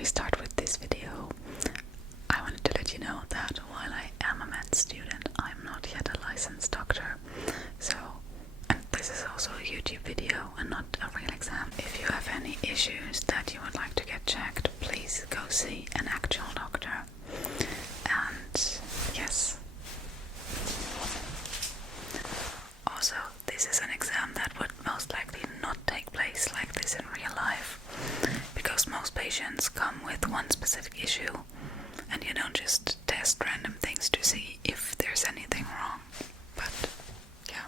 we start with this video, I wanted to let you know that while I am a med student, I'm not yet a licensed doctor. So, and this is also a YouTube video and not a real exam. If you have any issues that you would like to get checked, please go see an actual doctor. And yes. Also, this is an exam that would most likely not take place like this in real life, because most patients come with one specific issue, and you don't just test random things to see if there's anything wrong. But yeah.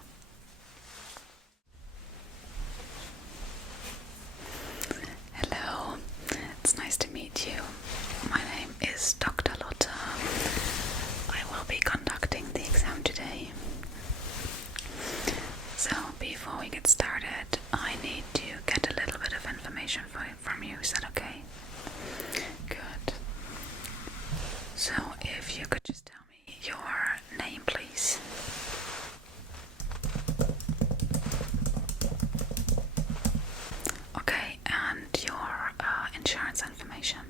Hello, it's nice to meet you. My name is Dr. Lotta. I will be conducting the exam today. So before we get started, I need to get a little bit of information from you. Is that okay? Good. So if you could just tell me your name, please. Okay, and your insurance information.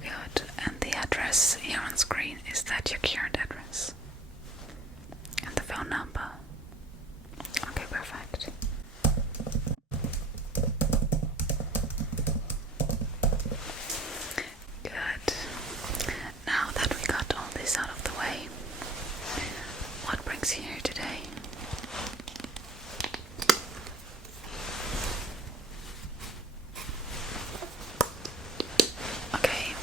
Good, and the address here on screen, is that your current address? And the phone number? Okay, perfect. Good. Now that we got all this out of the way, what brings you here today? Okay.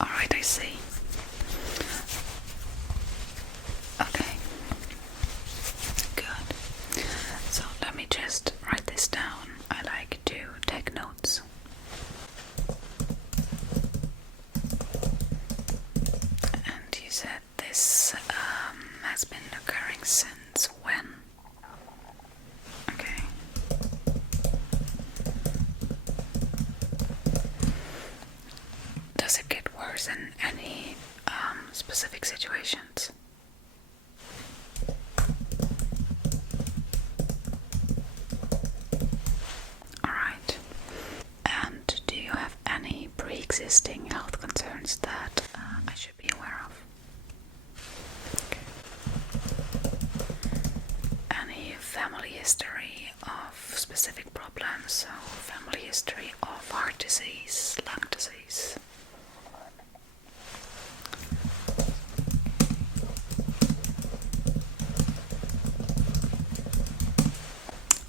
Alright, I see. Okay. Good. So let me just write this down. I like to take notes. And you said this has been occurring since when? Okay. Does it get worse in any specific situations? Alright. And do you have any pre-existing health concerns that I should be aware of? Okay. Any family history of specific problems? So family history of heart disease, lung disease?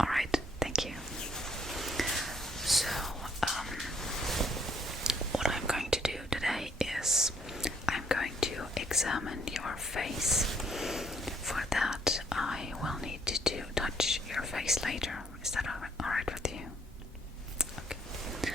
Alright, thank you. So, what I'm going to do today is I'm going to examine your face. For that, I will need to touch your face later. Is that alright with you? Okay.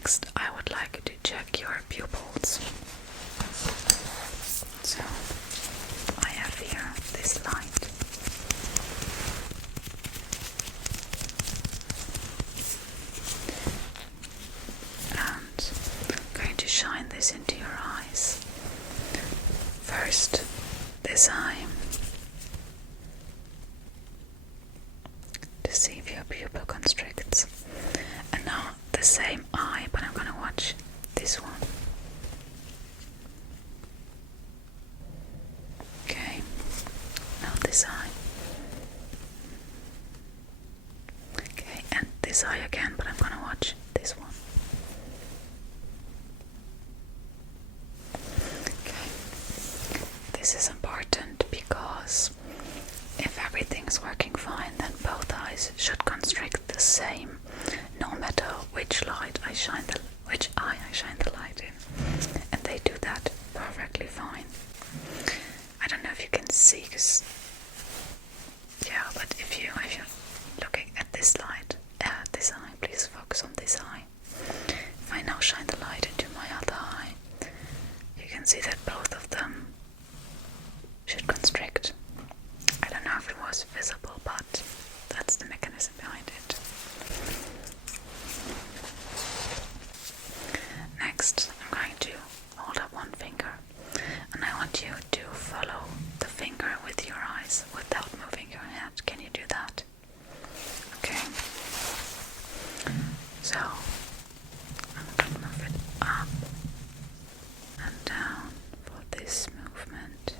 Next, I would like to check your pupils. So, I have here this light. And I'm going to shine this into your eyes. First, this eye, to see if your pupil constricts. And now the same eye, but I'm gonna watch this one. Okay, now this eye. Okay, and this eye again, but I'm gonna watch this one. Okay, this is important because if everything's working fine, then both eyes should constrict the same, no matter which eye I shine the light in, and they do that perfectly fine. I don't know if you can see, but if you're looking at this light, this eye, please focus on this eye. If I now shine the light into my other eye, you can see that both of them should constrict. I don't know if it was visible, but that's the mechanism behind it. Next, I'm going to hold up one finger, and I want you to follow the finger with your eyes without moving your head. Can you do that? Okay. So, I'm going to move it up and down for this movement.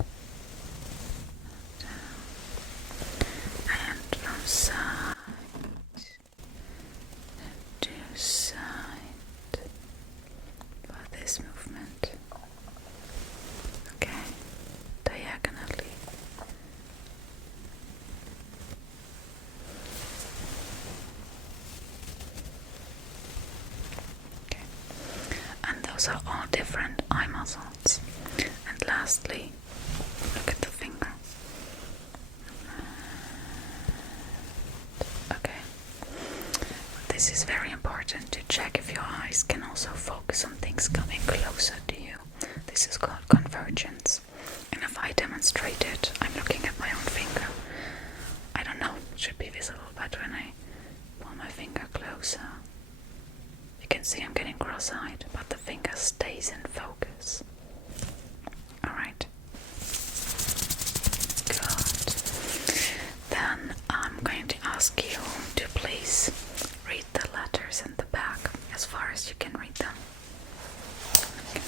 And from side to side for this movement. Okay, diagonally. Okay, and those are all different eye muscles. And lastly, look at the finger. Okay, this is very important to check if your eyes can also focus on things coming closer to you. This is called convergence. And if I demonstrate it, I'm looking at my own finger. I don't know, it should be visible, but when I pull my finger closer, you can see I'm getting cross-eyed, but the finger stays in focus. Alright. Good. Then I'm going to ask you to please read the letters in the back as far as you can read them.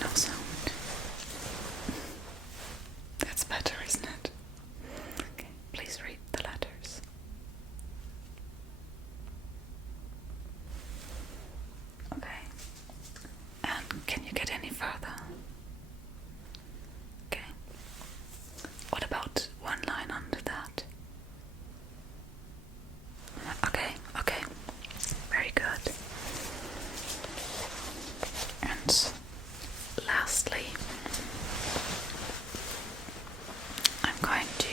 No sound. That's better, isn't it? Okay, please read the letters. Okay. And can you get any further? Okay. What about one line under that? Okay. Very good. And lastly, I'm going to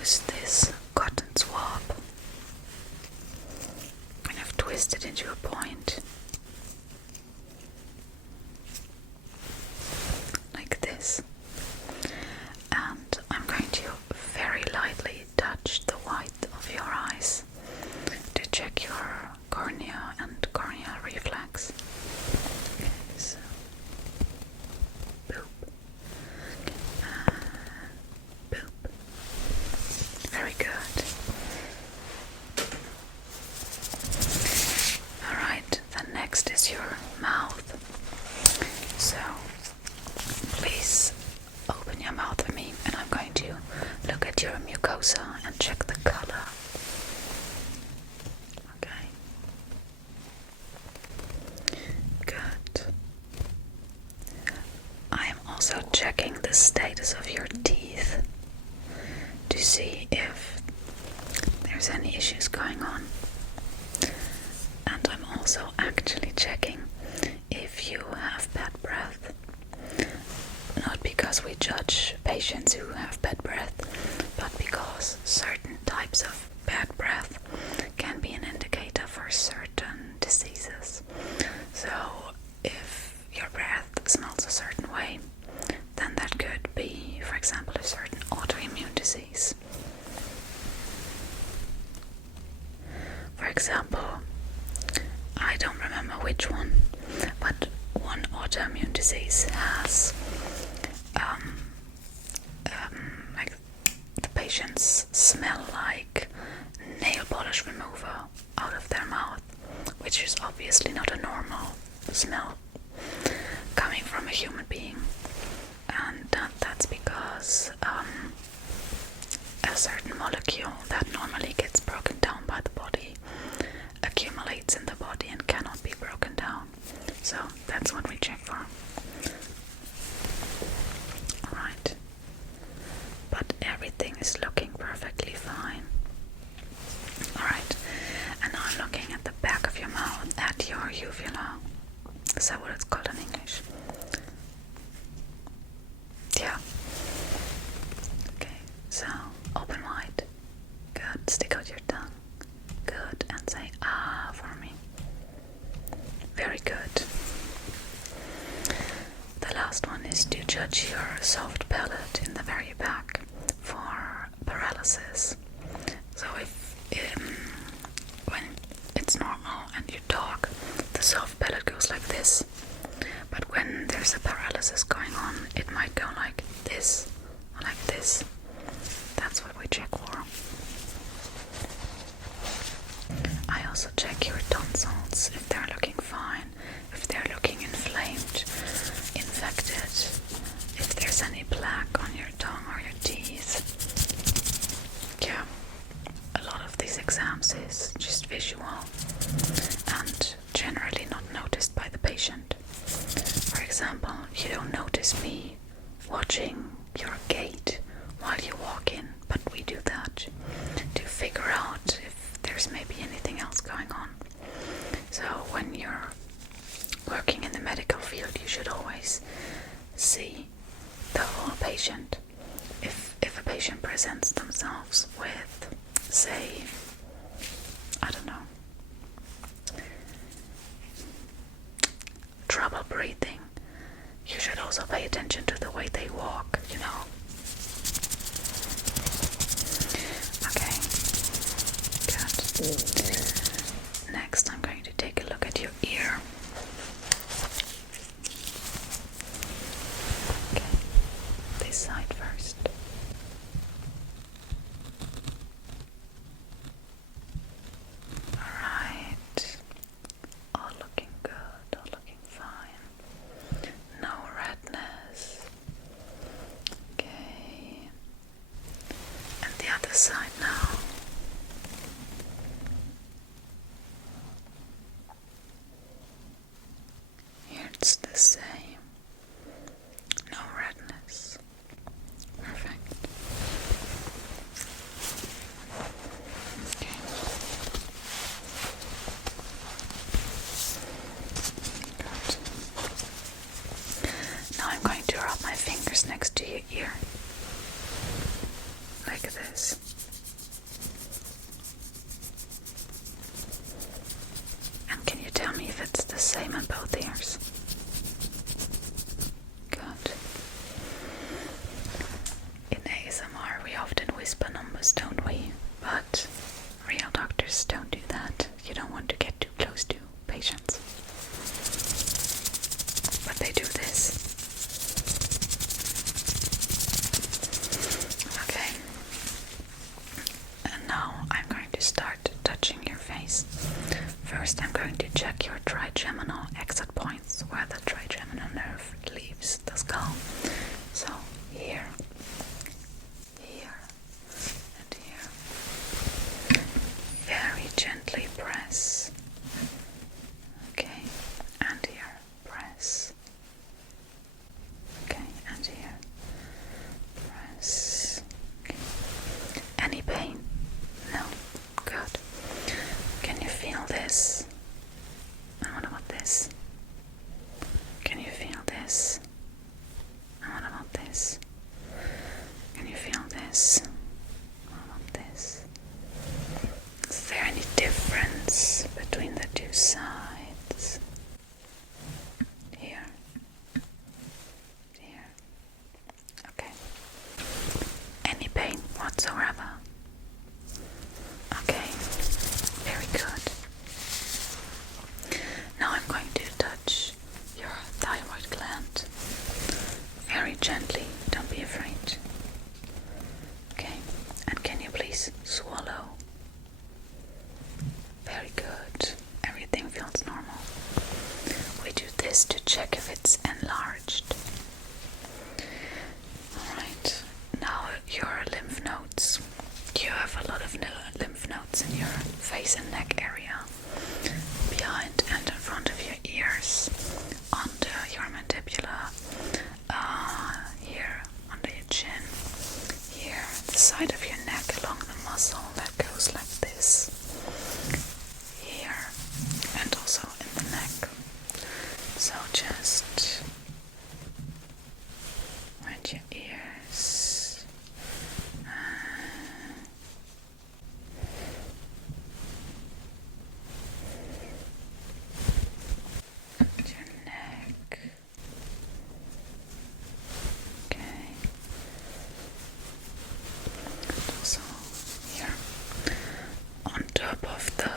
use this cotton swab. And I've twisted into a point. Like this. And I'm going to very lightly touch the white of your eyes to check your cornea and corneal reflex. Okay, so boop. Boop. Very good. Alright, then next is your mouth. So please open your mouth for me, and I'm going to look at your mucosa and check the color. Okay. Good. I am also checking the status of your teeth to see if there's any issues going on. And I'm also actually checking if you have bad breath. Not because we judge patients who have bad breath, but because certain types of bad breath can be an indicator for certain diseases. example, I don't remember which one, but one autoimmune disease has like the patients smell like nail polish remover out of their mouth, which is obviously not a normal smell coming from a human being, and that's because a certain molecule that normally gets broken down by the body accumulates in the body and cannot be broken down. So that's what we check for. Alright. But everything is looking perfectly fine. Alright. And now I'm looking at the back of your mouth, at your uvula. Is that what it's called in English? Yeah. Okay, so open wide. Good. Stick out your tongue. Good. And say ah for me. Very good. The last one is to judge your soft palate in the very back for paralysis. So if when it's normal and you talk, the soft palate goes like this. But when there's a paralysis going on, it might go like this or like this. That's what we check for. I also check your tonsils, if they're looking fine, if they're looking inflamed, infected, if there's any plaque on your tongue or your teeth. Yeah, a lot of these exams is just visual and generally not noticed by the patient. For example, you don't notice me watching your gait while you walk in, but we do that to figure out if there's maybe anything else going on. So when you're working in the medical field, you should always see the whole patient. If a patient presents themselves with, say, I don't know, trouble breathing, you should also pay attention to the way they walk, you know. Okay, good. Next, I'm going to take a look at your ear. Okay, this side first. Alright, all looking good, all looking fine. No redness. Okay, and the other side now. Here it's the same. No redness. Perfect. Okay. Good. Now I'm going to rub my fingers next to your ear. Like this. And can you tell me if it's the same in both ears? Good. In ASMR we often whisper numbers, don't we? But real doctors don't do that. You don't want to get too close to patients. But they do this. Okay. And now I'm going to start touching your face. First I'm going to check your trigeminal exit points, where the trigeminal nerve leaves the skull. So here, here, and here. Very gently press. Okay, and here, press. Okay, and here, press. Okay. Any pain? No. Good. Can you feel this? And what about this? Can you feel this? And what about this? Can you feel this? What about this? Is there any difference between the two sides? Here. Here. Okay. Any pain whatsoever? Okay. Very good. this to check if it's enlarged. Alright, now your lymph nodes. You have a lot of lymph nodes in your face and neck area, behind and in front of your ears, under your mandibula, here under your chin, here the side of your neck along the muscle that goes like this, here, and also in the neck. So just around your ears, and your neck. Okay. And also here on top of the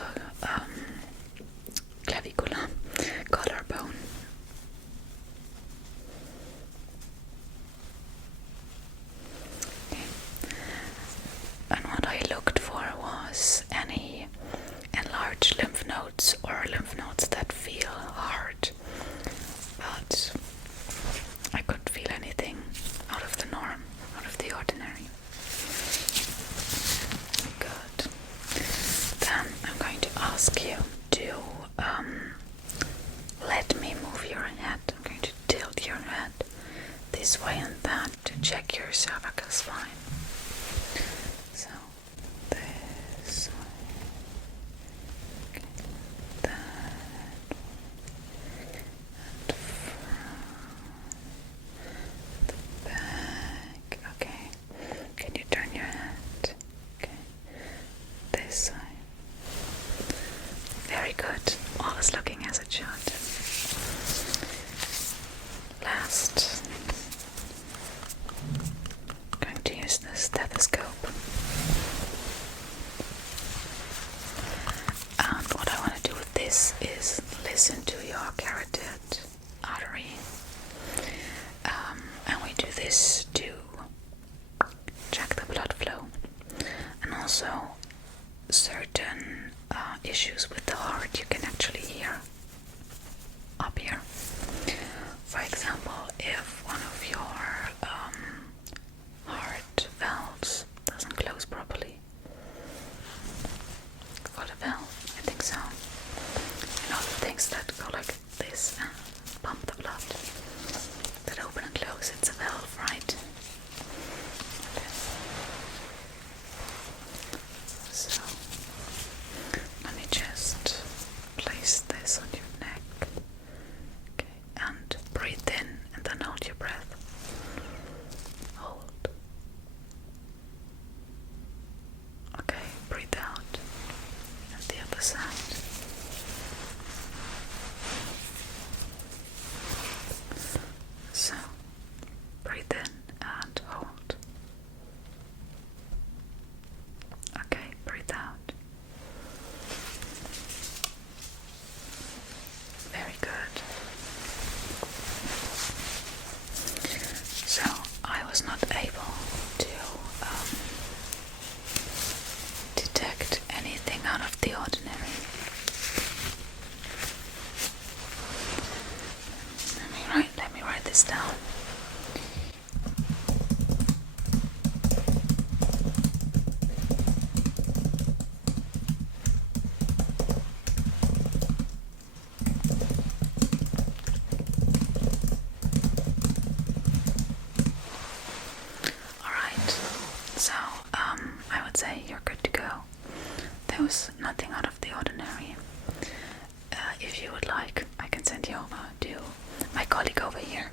clavicula, collarbone. Okay. And what I looked for was any enlarged lymph nodes or lymph nodes that feel hard, but I couldn't feel anything out of the norm, out of the ordinary. Good. Then I'm going to ask you to let me move your head. I'm going to tilt your head this way and that to check your cervical spine. So this way, okay, that way, and front, the back. Okay, can you turn your head? Okay, this way. Very good. All is looking as it should. Last, I'm going to use the stethoscope. And what I want to do with this is listen to your carotid artery. And we do this to check the blood flow and also certain issues with the heart you can actually hear up here. For example, if one of your heart valves doesn't close properly. Got a valve? I think so. You know, the things that go like this and pump the blood, that open and close, it's a valve, right? Okay. So let me just place this on your neck. Okay, and breathe in and then hold your breath. Hold. Okay, breathe out. And the other side. So, breathe in and hold. Okay, breathe out. Very good. So, I was not able to detect anything out of the ordinary. Let me write this down. Alright, so I would say you're good to go. There was nothing out of the ordinary. If you would like, I can send you over to my colleague over here,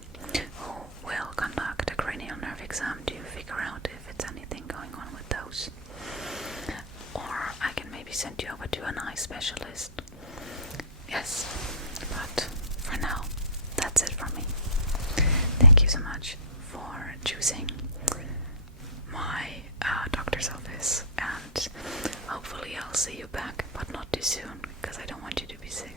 who will conduct a cranial nerve exam to figure out if it's anything going on with those. Or I can maybe send you over to an eye specialist. Yes, but for now, that's it from me. Thank you so much for choosing my doctor's office, and hopefully I'll see you back, but not too soon, because I don't want you to be sick.